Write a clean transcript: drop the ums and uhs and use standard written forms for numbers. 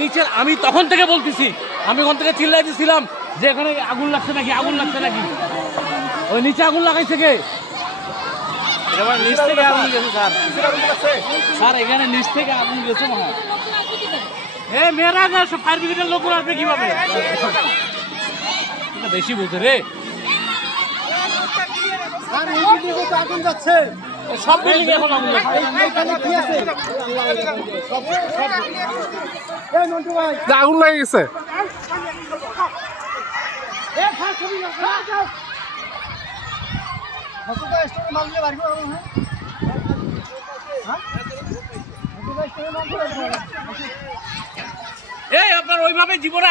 নিচে আমি তখন থেকে বলতেছি, আমি ওখান থেকে চিল্লাই দিছিলাম যে এখানে আগুন লাগছে নাকি, আগুন লাগছে নাকি। ওই নিচে আগুন লাগাইছে কে? নিচ থেকে আগুন গেছে স্যার, এখানে নিচ থেকে আগুন গেছে মনে হয়। মেয়েরা না ফায়ার ব্রিগেডের লোক আসবে কিভাবে? বেশি বলতে রে, আগুন যাচ্ছে সব বিল্ডিং এখন আগুন আগুন লাগে গেছে। আপনার ওইভাবে জীবনে